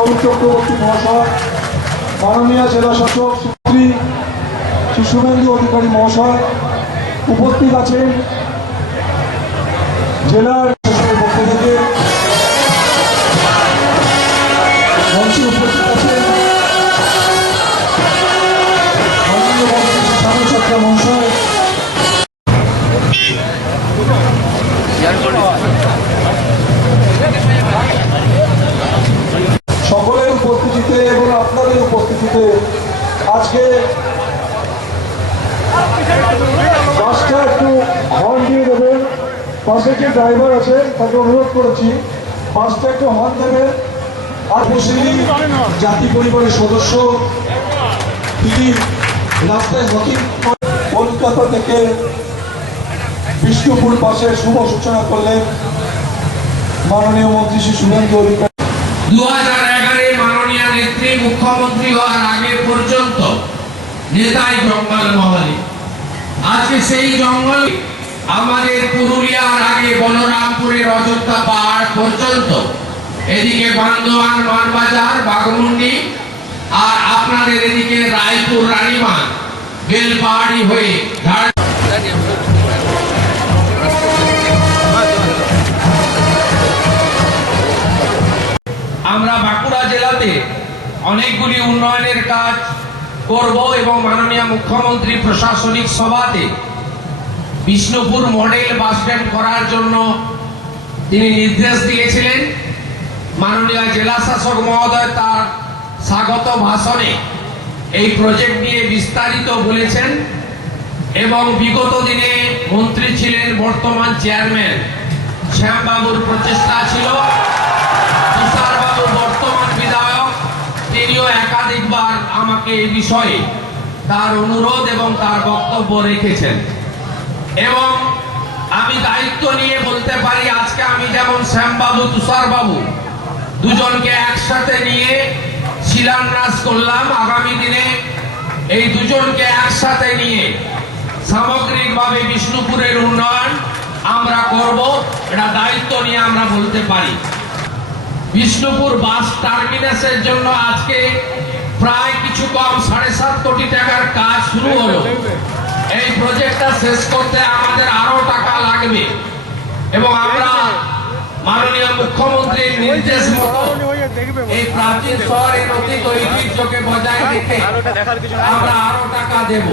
অরুণ চক্রবর্তী মহাশয়, মাননীয় জেলা শাসক শ্রী শুভেন্দু অধিকারী মহাশয়, উপস্থিত আছেন জেলার শাসকের পক্ষ থেকে মঞ্চে উপস্থিত আছেন মাননীয় মন্ত্রী শ্যামল সরকার মহাশয়, সকলের উপস্থিতিতে এবং আপনাদের উপস্থিতিতে আজকে বাসটা একটু হর্ন দিয়ে দেবেন। বাসে যে ড্রাইভার আছে তাকে অনুরোধ করেছি বাসটা একটু হর্ন দেবে। আর মুসলিম জাতি পরিবারের সদস্য তিনি রাস্তায় হকিং কলকাতা থেকে বিষ্ণুপুর বাসের শুভ সূচনা করলেন মাননীয় মন্ত্রী শ্রী শুভেন্দু অধিকারী। 2011-এ মাননীয় নেত্রী মুখ্যমন্ত্রী হওয়ার আগে পর্যন্ত নেতাই জঙ্গল মহলে, আজকে সেই জঙ্গল আমাদের পুরুলিয়ার আগে বলরামপুরের অযোধ্যা পাহাড় পর্যন্ত, এদিকে বান্দোয়ান মানবাজার বাগমুন্ডি আর আপনাদের এদিকে রায়পুর রানীমান বেলপাহাড়ি হয়ে আমরা বাঁকুড়া জেলাতে অনেকগুলি উন্নয়নের কাজ করব এবং মাননীয় মুখ্যমন্ত্রী প্রশাসনিক সভাতে বিষ্ণুপুর মডেল বাস স্ট্যান্ড করার জন্য তিনি নির্দেশ দিয়েছিলেন। মাননীয় জেলা শাসক মহোদয় তার স্বাগত ভাষণে এই প্রজেক্ট নিয়ে বিস্তারিত বলেছেন এবং বিগত দিনে মন্ত্রী ছিলেন বর্তমান চেয়ারম্যান শ্যামবাবুর প্রচেষ্টা ছিল, তুষারবাবু বর্তমান বিধায়ক, তিনিও একাধিকবার আমাকে এই বিষয়ে তার অনুরোধ এবং তার বক্তব্য রেখেছেন এবং আমি দায়িত্ব নিয়ে বলতে পারি আজকে আমি যেমন শ্যামবাবু তুষারবাবু দুজনকে একসাথে নিয়ে শিলান্যাস করলাম, আগামী দিনে এই দুজনকে একসাথে নিয়ে সামগ্রিকভাবে বিষ্ণুপুরের উন্নয়ন আমরা করব, এটা দায়িত্ব নিয়ে আমরা বলতে পারি। বিষ্ণুপুর বাস টার্মিনাসের জন্য আজকে প্রায় কিছু কম 7.5 কোটি টাকার কাজ শুরু হলো। এই প্রজেক্টটা শেষ করতে আমাদের আরো টাকা লাগবে এবং আমরা মাননীয় মুখ্যমন্ত্রীর নির্দেশ মতো এই প্রাচীন শহরের অতীত ঐতিহ্যকে বজায় রেখে আমরা আরো টাকা দেব।